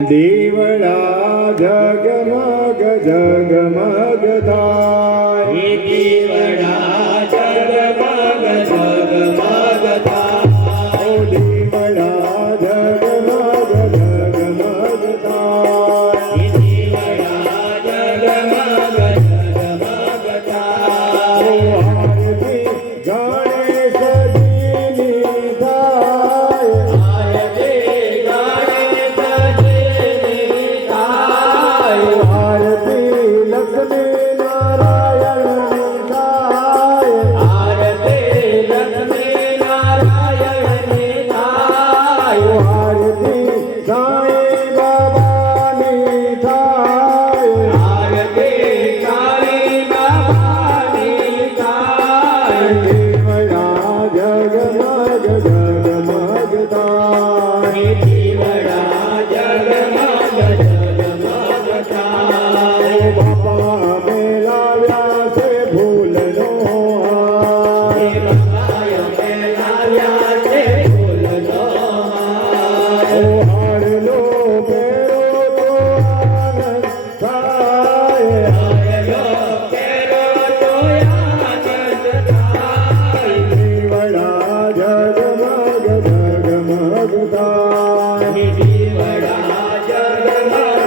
દીવડા જગમગ જગમગ થાય, દીવડા જગમગ જગમગ થાય, દીવડા જગમગ જગમગ થાય, દીવડા જગમગ જગમગ થાય, આરતી ગણેશજીની થાય, આરતી ગણેશજીની થાય, આરતી લક્ષ્મી નારાયણની થાય, આરતી લક્ષ્મી નારાયણની થાય, આરતી સાંઈ બાબાની થાય, આરતી સાઈ બાબાની થાય, દીવડા જગમગ જગમગ થાય, દીવડા જગમગ જગમગ થાય, બાપા મેલાવ્યા છે ફૂલનો હાર, બાબાએ મેલાવ્યા છે ફૂલનો હાર, હારનો પહેરો તો આનંદ થાય, હારનો પહેરો તો આનંદ થાય, દીવડા જગમગ જગમગ થાય, દીવડા જગમગ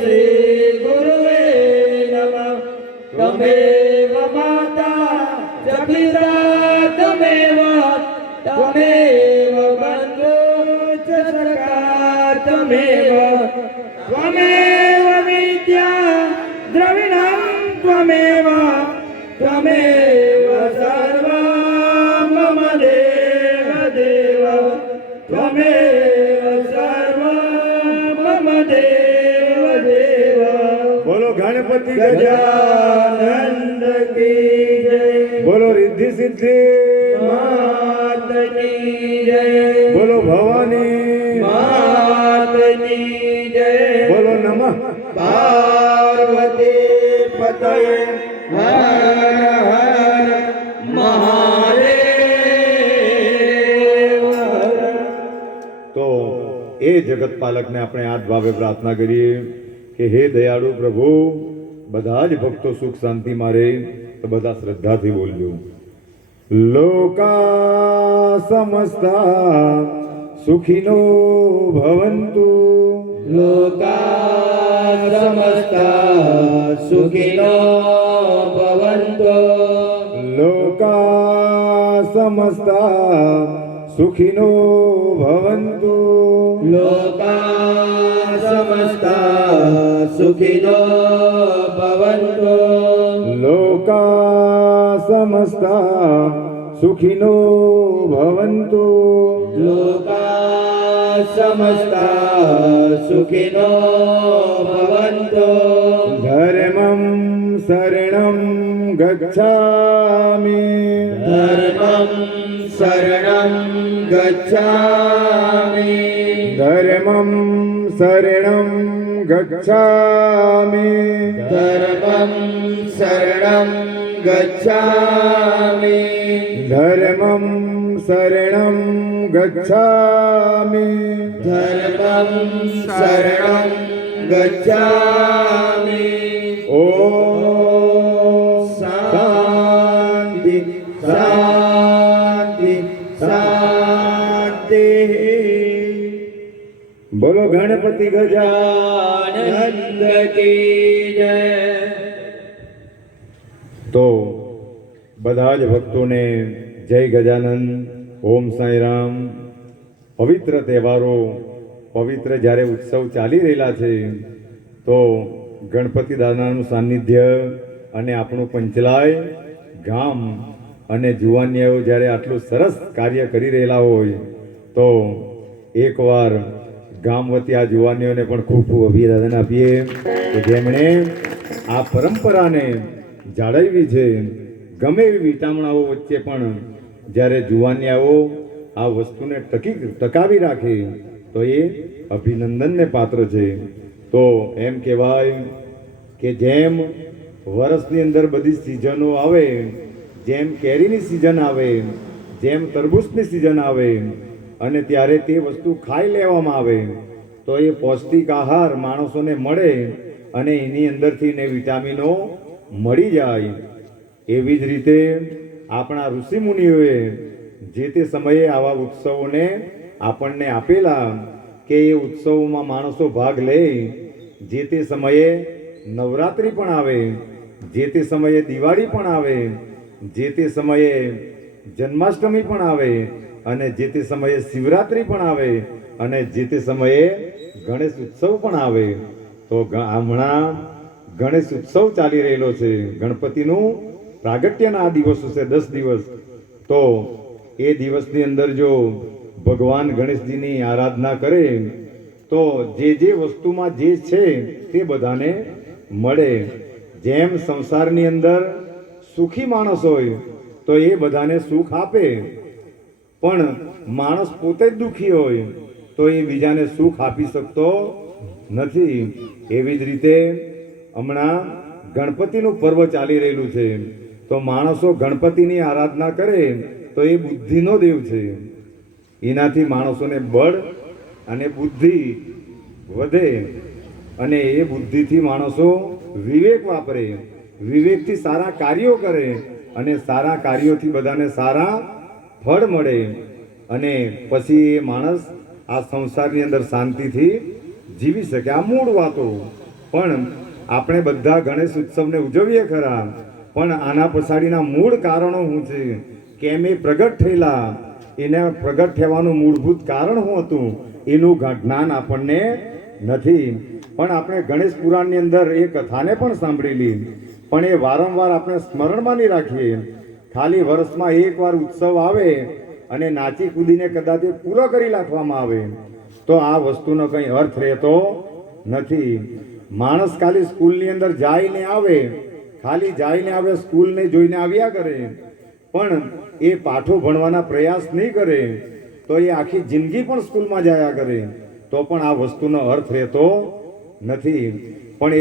શ્રી ગુરુવે નમઃ. ત્વમેવ માતા ચ પિતા ત્વમેવ બંધુ ચ સખા ત્વમેવ વિદ્યા દ્રવિણં ત્વમેવ સર્વં મમ દેવ દેવ ત્વમેવ સર્વં મમ દેવ દેવ. બોલો ગણપતિ ગજાનંદ કી જય. બોલો રિદ્ધિ સિદ્ધિ માતની જય. બોલો ભવાની માતની જય. બોલો નમઃ પાર્વતી પતયે હર હર મહાદેવ. તો એ જગત પાલકને આપણે આ જ ભાવે પ્રાર્થના કરીએ કે હે દયાળુ પ્રભુ બધા જ ભક્તો સુખ શાંતિ મારે તો બધા શ્રદ્ધાથી બોલજો. લોકા સમસ્તા સુખીનો ભવંતુ. લોકા સમસ્તા સુખિનો ભવન્તુ. લોકા સમસ્તા સુખીનો ભવંતુ. લોકા સમસ્તા સુખિનો ભવન્તુ. લોકા સમસ્તા સુખીનો ભવંતુ. લોકા સમસ્તા સુખિનો ભવન્તુ. ધર્મં શરણં ગચ્છામિ. ધર્મં શરણં ગચ્છામિ. ધર્મં શરણં ગચ્છામિ. ધર્મં શરણં ગચ્છામિ. ધર્મં શરણં ગચ્છામિ. ધર્મં શરણં ગચ્છામિ. ઓમ શાંતિ શાંતિ શાંતિ. બોલો ગણપતિ ગજાનંદ કી જય. તો બધા જ ભક્તોને જય ગજાનંદ. ઓમ સાંઈ રામ. પવિત્ર તહેવારો, પવિત્ર જ્યારે ઉત્સવ ચાલી રહેલા છે તો ગણપતિ દાદાનું સાનિધ્ય અને આપણું પંચલાય ગામ અને જુવાનિયાઓ જ્યારે આટલું સરસ કાર્ય કરી રહેલા હોય તો એકવાર ગામ વતી આ જુવાનીઓને પણ ખૂબ ખૂબ અભિનંદન આપીએ કે જેમણે આ પરંપરાને જાળવવી છે. ગમે એવી વિટામણાઓ વચ્ચે પણ જ્યારે જુવાનિયાઓ આ વસ્તુને ટકાવી રાખે તો એ અભિનંદનને પાત્ર છે. તો એમ કહેવાય કે જેમ વર્ષની અંદર બધી સિઝનો આવે, જેમ કેરીની સિઝન આવે, જેમ તરબૂચની સિઝન આવે અને ત્યારે તે વસ્તુ ખાઈ લેવામાં આવે તો એ પૌષ્ટિક આહાર માણસોને મળે અને એની અંદરથી ને વિટામિનો મળી જાય. એવી જ રીતે આપણા ઋષિમુનિઓએ જે તે સમયે આવા ઉત્સવોને આપણને આપેલા કે એ ઉત્સવોમાં માણસો ભાગ લે. જે તે સમયે નવરાત્રિ પણ આવે, જે તે સમયે દિવાળી પણ આવે, જે તે સમયે જન્માષ્ટમી પણ આવે અને જે તે સમયે શિવરાત્રિ પણ આવે અને જે તે સમયે ગણેશ ઉત્સવ પણ આવે. તો હમણાં ગણેશ ઉત્સવ ચાલી રહેલો છે. ગણપતિનું પ્રાગટ્યના આ દિવસો છે 10 દિવસ. તો એ દિવસની અંદર જો ભગવાન ગણેશજીની આરાધના કરે તો જે વસ્તુમાં જે છે તે બધાને મળે. જેમ સંસારની અંદર સુખી માણસ હોય તો એ બધાને સુખ આપે, પણ માણસ પોતે જ દુઃખી હોય તો એ બીજાને સુખ આપી શકતો નથી. એવી જ રીતે હમણાં ગણપતિનું પર્વ ચાલી રહેલું છે તો માણસો ગણપતિની આરાધના કરે તો એ બુદ્ધિનો દેવ છે. એનાથી માણસોને બળ અને બુદ્ધિ વધે અને એ બુદ્ધિથી માણસો વિવેક વાપરે, વિવેકથી સારા કાર્યો કરે અને સારા કાર્યોથી બધાને સારા ફળ મળે અને પછી એ માણસ આ સંસારની અંદર શાંતિથી જીવી શકે. આ મૂળ વાતો. પણ આપણે બધા ગણેશ ઉત્સવને ઉજવીએ ખરા, પણ આના પછાડીના મૂળ કારણો શું છે, કેમ એ પ્રગટ થયેલા, એને પ્રગટ થવાનું મૂળભૂત કારણ શું હતું, એનું જ્ઞાન આપણને નથી. પણ આપણે ગણેશ પુરાણની અંદર એ કથાને પણ સાંભળેલી, પણ એ વારંવાર આપણે સ્મરણમાં નહીં રાખીએ. ખાલી વર્ષમાં એકવાર ઉત્સવ આવે અને નાચી કૂદીને કદાચ એ પૂરો કરી નાખવામાં આવે તો આ વસ્તુનો કંઈ અર્થ રહેતો નથી. માણસ ખાલી સ્કૂલની અંદર જાઈને આવે, ખાલી જાઈને આવે, સ્કૂલને જોઈને આવ્યા કરે, પણ એ પાઠો ભણવાના પ્રયાસ નહીં કરે તો એ આખી જિંદગી પણ સ્કૂલમાં જાયા કરે તો પણ આ વસ્તુનો અર્થ રહેતો નથી. પણ